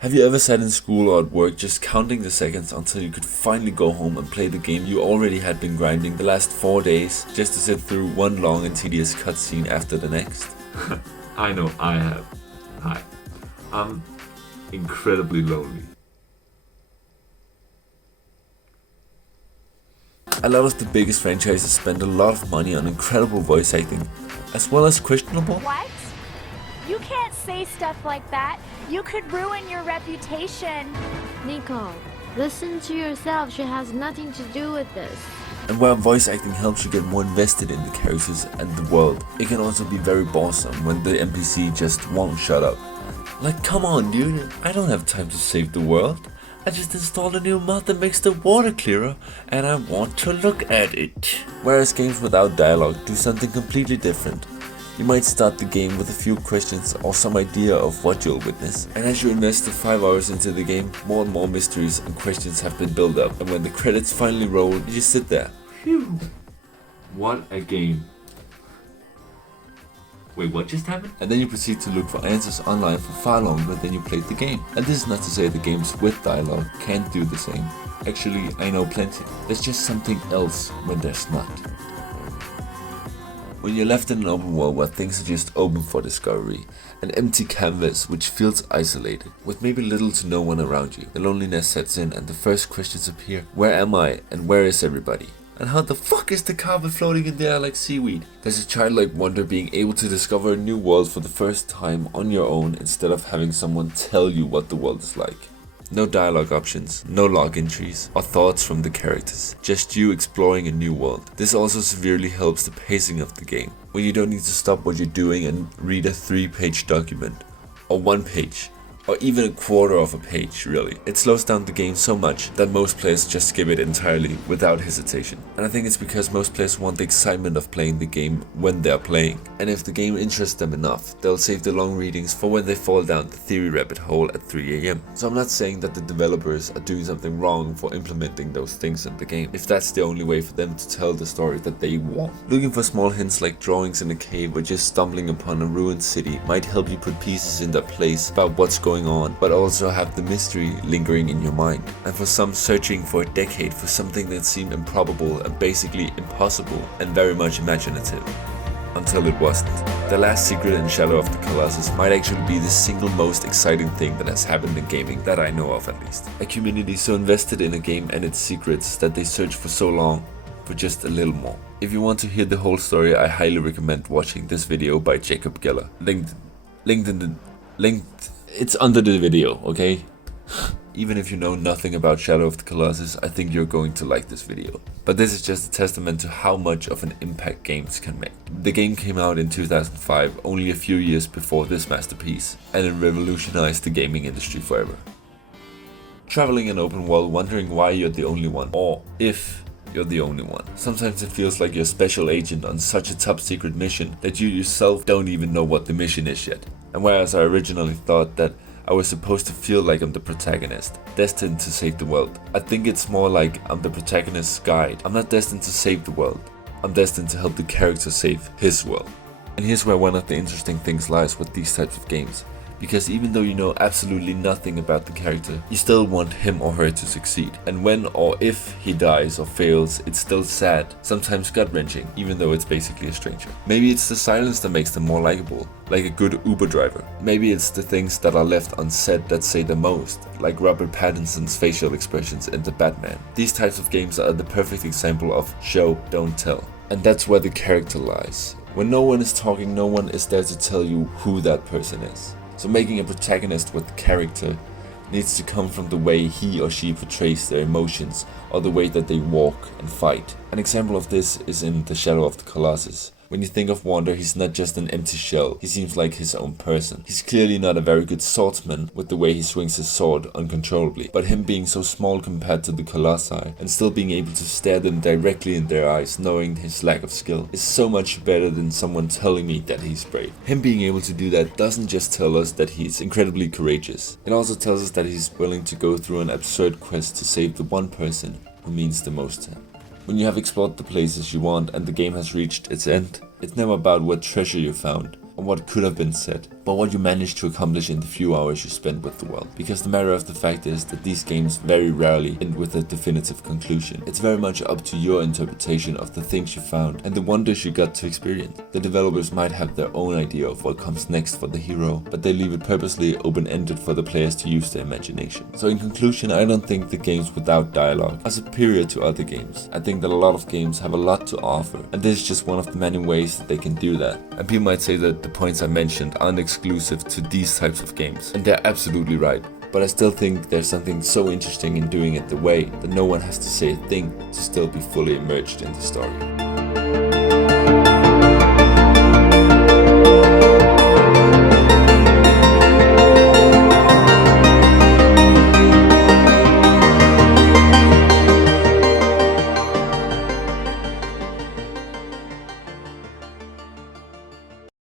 Have you ever sat in school or at work just counting the seconds until you could finally go home and play the game you already had been grinding the last 4 days just to sit through one long and tedious cutscene after the next? I know, I have. Hi. I'm incredibly lonely. A lot of the biggest franchises spend a lot of money on incredible voice acting, as well as questionable. What? You can't say stuff like that. You could ruin your reputation. Nico, listen to yourself. She has nothing to do with this. And where voice acting helps you get more invested in the characters and the world, it can also be very boresome when the NPC just won't shut up. Like, come on dude, I don't have time to save the world. I just installed a new mod that makes the water clearer and I want to look at it. Whereas games without dialogue do something completely different. You might start the game with a few questions or some idea of what you'll witness, and as you invest the 5 hours into the game, more and more mysteries and questions have been built up, and when the credits finally roll, you just sit there. Phew. What a game. Wait, what just happened? And then you proceed to look for answers online for far longer than you played the game. And this is not to say the games with dialogue can't do the same. Actually, I know plenty. There's just something else when there's not. When you're left in an open world where things are just open for discovery, an empty canvas which feels isolated, with maybe little to no one around you, the loneliness sets in and the first questions appear. Where am I and where is everybody? And how the fuck is the carpet floating in the air like seaweed? There's a childlike wonder being able to discover a new world for the first time on your own instead of having someone tell you what the world is like. No dialogue options, no login trees, or thoughts from the characters, just you exploring a new world. This also severely helps the pacing of the game, when you don't need to stop what you're doing and read a 3-page document, or 1 page, or even a quarter of a page really. It slows down the game so much that most players just skip it entirely without hesitation. And I think it's because most players want the excitement of playing the game when they're playing. And if the game interests them enough, they'll save the long readings for when they fall down the theory rabbit hole at 3 AM. So I'm not saying that the developers are doing something wrong for implementing those things in the game, if that's the only way for them to tell the story that they want. Looking for small hints like drawings in a cave or just stumbling upon a ruined city might help you put pieces in their place about what's going on, but also have the mystery lingering in your mind. And for some, searching for a decade for something that seemed improbable and basically impossible and very much imaginative. Until it wasn't. The last secret in Shadow of the Colossus might actually be the single most exciting thing that has happened in gaming that I know of at least. A community so invested in a game and its secrets that they search for so long for just a little more. If you want to hear the whole story, I highly recommend watching this video by Jacob Geller. It's under the video, okay? Even if you know nothing about Shadow of the Colossus, I think you're going to like this video. But this is just a testament to how much of an impact games can make. The game came out in 2005, only a few years before this masterpiece, and it revolutionized the gaming industry forever. Traveling an open world wondering why you're the only one, or if you're the only one. Sometimes it feels like you're a special agent on such a top secret mission that you yourself don't even know what the mission is yet. And whereas I originally thought that I was supposed to feel like I'm the protagonist, destined to save the world, I think it's more like I'm the protagonist's guide. I'm not destined to save the world. I'm destined to help the character save his world. And here's where one of the interesting things lies with these types of games. Because even though you know absolutely nothing about the character, you still want him or her to succeed. And when or if he dies or fails, it's still sad, sometimes gut-wrenching, even though it's basically a stranger. Maybe it's the silence that makes them more likable, like a good Uber driver. Maybe it's the things that are left unsaid that say the most, like Robert Pattinson's facial expressions in The Batman. These types of games are the perfect example of show, don't tell. And that's where the character lies. When no one is talking, no one is there to tell you who that person is. So making a protagonist with character needs to come from the way he or she portrays their emotions or the way that they walk and fight. An example of this is in The Shadow of the Colossus. When you think of Wander, he's not just an empty shell, he seems like his own person. He's clearly not a very good swordsman with the way he swings his sword uncontrollably, but him being so small compared to the Colossi and still being able to stare them directly in their eyes knowing his lack of skill is so much better than someone telling me that he's brave. Him being able to do that doesn't just tell us that he's incredibly courageous, it also tells us that he's willing to go through an absurd quest to save the one person who means the most to him. When you have explored the places you want and the game has reached its end, it's never about what treasure you found or what could have been said, but what you manage to accomplish in the few hours you spend with the world. Because the matter of the fact is that these games very rarely end with a definitive conclusion. It's very much up to your interpretation of the things you found and the wonders you got to experience. The developers might have their own idea of what comes next for the hero, but they leave it purposely open-ended for the players to use their imagination. So in conclusion, I don't think the games without dialogue are superior to other games. I think that a lot of games have a lot to offer, and this is just one of the many ways that they can do that. And people might say that the points I mentioned aren't exclusive to these types of games, and they're absolutely right. But I still think there's something so interesting in doing it the way that no one has to say a thing to still be fully immersed in the story.